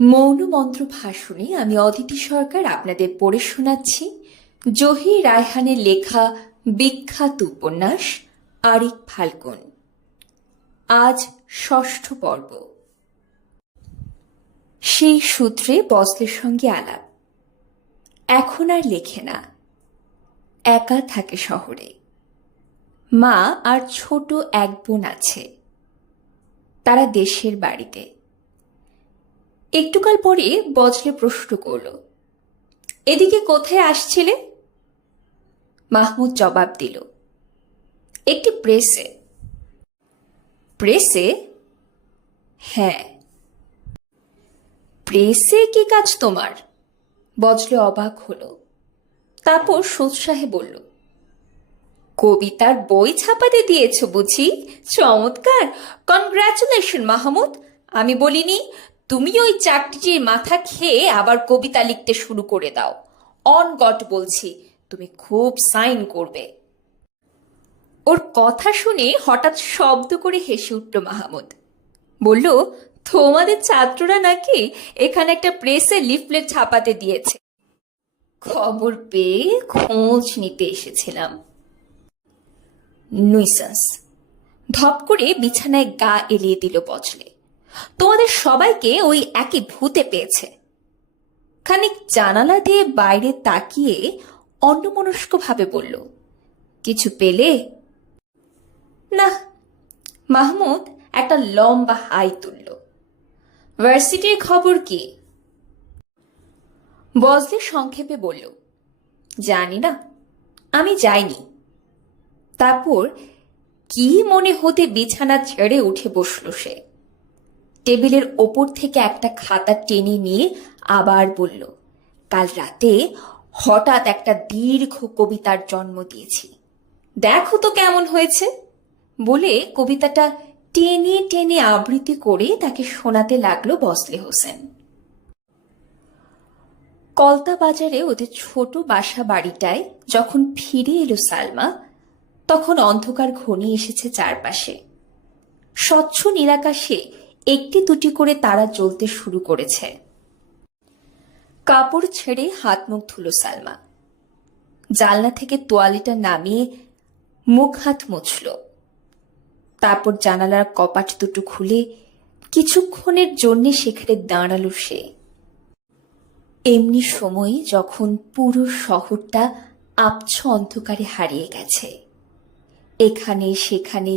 মৌন মন্ত্র ভাষণে আমি অদিতি সরকার আপনাদের পড়ে শোনাচ্ছি। জহি রায়হানের লেখা বিখ্যাত উপন্যাস আরিক ফাল্গুন। আজ ষষ্ঠ পর্ব। সেই সূত্রে বসলের সঙ্গে আলাপ। এখন আর লেখে না। একা থাকে শহরে। মা আর ছোট এক বোন আছে। তারা দেশের বাড়িতে। একটুকাল পরে বজলে প্রশ্ন করল, এদিকে কোথায় আসছিলে? মাহমুদ জবাব দিল, একটি প্রেসে। প্রেসে? হ্যাঁ। প্রেসে কি কাজ তোমার? বজলে অবাক হলো, তারপর সোৎসাহে বলল কবিতার বই ছাপাতে দিয়েছ বুঝি? চমৎকার! কনগ্রাচুলেশন মাহমুদ! আমি বলিনি তুমি ওই চাকরিটির মাথা খেয়ে আবার কবিতা লিখতে শুরু করে দাও। অন গট বলছি, তুমি খুব সাইন করবে। ওর কথা শুনে হঠাৎ শব্দ করে হেসে উঠল মাহমুদ। বলল, তোমাদের ছাত্ররা নাকি এখানে একটা প্রেসে লিফলেট ছাপাতে দিয়েছে। খবর পেয়ে খোঁজ নিতে এসেছিলাম। নুইসাস। ধপ করে বিছানায় গা এলিয়ে দিল বজলে। তোমাদের সবাইকে ওই একই ভূতে পেয়েছে। খানিক জানালা দিয়ে বাইরে তাকিয়ে অন্যমনস্কভাবে বলল, কিছু পেলে? না, মাহমুদ একটা লম্বা হাই তুলল। ভার্সিটির খবর কি? বজলে সংক্ষেপে বলল, জানি না, আমি যাইনি। তারপর কি মনে হতে বিছানা ছেড়ে উঠে বসল সে? টেবিলের ওপর থেকে একটা খাতা টেনে নিয়ে আবার বলল, কাল রাতে হঠাৎ একটা দীর্ঘ কবিতার জন্ম দিয়েছি। দেখো তো কেমন হয়েছে। বলে কবিতাটা টেনে টেনে আবৃত্তি করে তাকে শোনাতে লাগল বসলে হোসেন। কলতা বাজারে ওদের ছোট বাসা বাড়িটায় যখন ফিরে এলো সালমা, তখন অন্ধকার ঘনিয়ে এসেছে চারপাশে। স্বচ্ছ নিরাকাশে একটি দুটি করে তারা জ্বলতে শুরু করেছে। কাপড় ছেড়ে হাত মুখ ধুলো, সালমা। জানলা থেকে তোয়ালিটা নামিয়ে মুখ হাত মুছল। তারপর জানালার কপাট দুটো খুলে কিছুক্ষণের জন্যে সেখানে দাঁড়াল সে। এমনি সময় যখন পুরো শহরটা আবছ অন্ধকারে হারিয়ে গেছে, এখানে সেখানে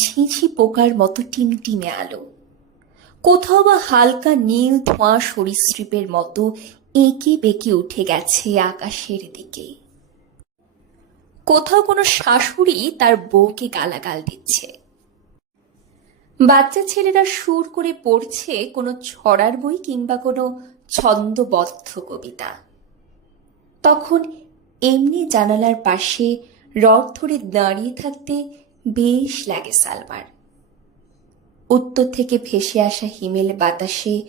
ঝিঝি পোকার মতো টিমটিমে আলো। কোথাও বা হালকা নীল ধোঁয়া সরীসৃপের মতো এঁকে বেঁকে উঠে গেছে আকাশের দিকে। কোথাও কোনো শাশুড়ি তার বউকে গালাগাল দিচ্ছে। বাচ্চা ছেলেরা সুর করে পড়ছে কোনো ছড়ার বই কিংবা কোনো ছন্দবদ্ধ কবিতা। তখন এমনি জানালার পাশে রড ধরে দাঁড়িয়ে থাকতে বেশ লাগে সালমার। উত্তর থেকে ভেসে আসা হিমেল বাতাসে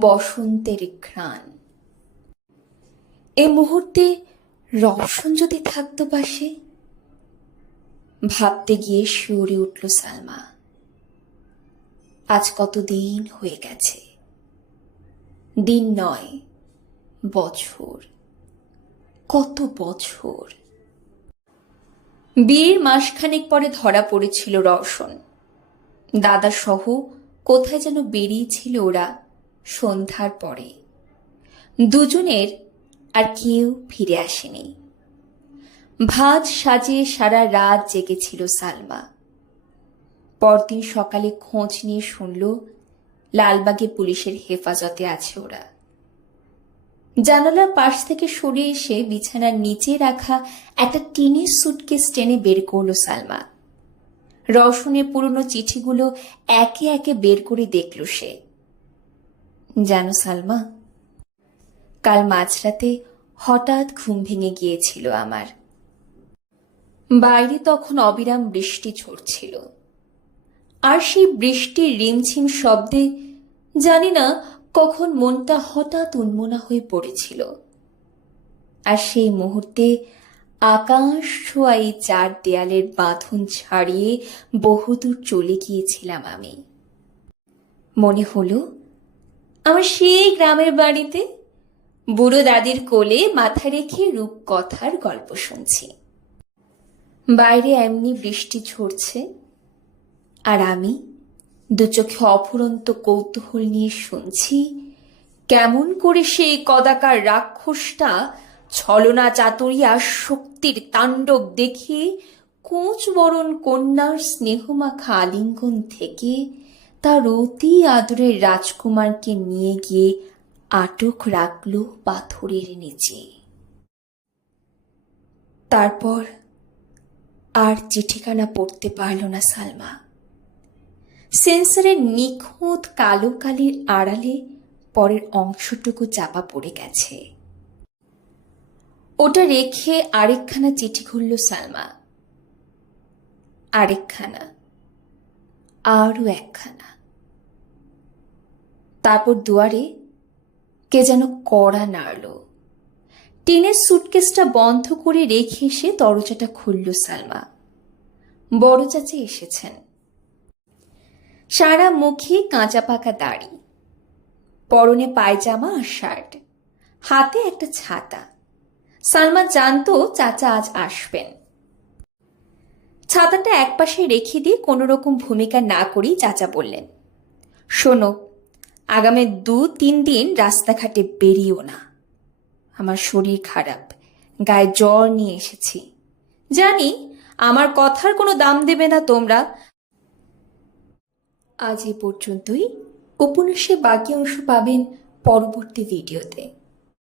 বসন্তের ঘ্রাণ। এ মুহূর্তে রওশন যদি থাকতো পাশে, ভাবতে গিয়ে শিউরে উঠল সালমা। আজ কতদিন হয়ে গেছে? দিন নয়, বছর। কত বছর? বিয়ের মাসখানেক পরে ধরা পড়েছিল রওশন। দাদা সহ কোথায় যেন বেরিয়েছিল ওরা সন্ধ্যার পরে। দুজনের আর কেউ ফিরে আসেনি। ভাত সাজিয়ে সারা রাত জেগেছিল সালমা। পরদিন সকালে খোঁজ নিয়ে শুনল, লালবাগে পুলিশের হেফাজতে আছে ওরা। জানালার পাশ থেকে সরে এসে বিছানার নিচে রাখা একটা টিনের সুটকেস টেনে বের করল সালমা। রওশনের পুরনো চিঠিগুলো একে একে বের করে দেখল সে। জানো সালমা, কাল মাঝরাতে হঠাৎ ঘুম ভেঙে গিয়েছিল আমার। বাইরে তখন অবিরাম বৃষ্টি ঝরছিল। আর সেই বৃষ্টির রিমঝিম শব্দে জানি না কখন মনটা হঠাৎ উন্মনা হয়ে পড়েছিল। আর সেই মুহূর্তে আকাশ ছোঁয়া এই চার দেয়ালের বাঁধন ছাড়িয়ে বহুদূর চলে গিয়েছিলাম আমি। মনে হলো, আমার সেই গ্রামের বাড়িতে বুড়ো দাদির কোলে মাথা রেখে রূপকথার গল্প শুনছি। বাইরে এমনি বৃষ্টি ঝরছে, আর আমি দু চোখে অফুরন্ত কৌতূহল নিয়ে শুনছি, কেমন করে সেই কদাকার রাক্ষসটা ছলনা চাতুরিয়া শক্তির তাণ্ডব দেখে কোচবরণ কন্যার স্নেহমাখা আলিঙ্গন থেকে তার অতি আদরের রাজকুমারকে নিয়ে গিয়ে আটক রাখল পাথরের নিচে। তারপর আর চিঠিখানা পড়তে পারল না সালমা। সেন্সারের নিখুঁত কালো কালির আড়ালে পরের অংশটুকু চাপা পড়ে গেছে। ওটা রেখে আরেকখানা চিঠি খুলল সালমা। আরেকখানা, আরও একখানা। তারপর দুয়ারে কে যেন কড়া নাড়ল। টিনের সুটকেসটা বন্ধ করে রেখে এসে দরজাটা খুলল সালমা। বড় চাচি এসেছেন। সারা মুখে কাঁচা পাকা দাড়ি, পরনে পায়জামা আর শার্ট, হাতে একটা ছাতা। সালমা জানতো চাচা আজ আসবেন। ছাতাটা একপাশে রেখে দিয়ে কোনো রকম ভূমিকা না করেই চাচা বললেন, শোনো, আগামী দু তিন দিন রাস্তাঘাটে বেরিও না। আমার শরীর খারাপ, গায়ে জ্বর নিয়ে এসেছি। জানি আমার কথার কোনো দাম দেবে না তোমরা। আজ এ পর্যন্তই। উপন্যাসে বাকি অংশ পাবেন পরবর্তী ভিডিওতে।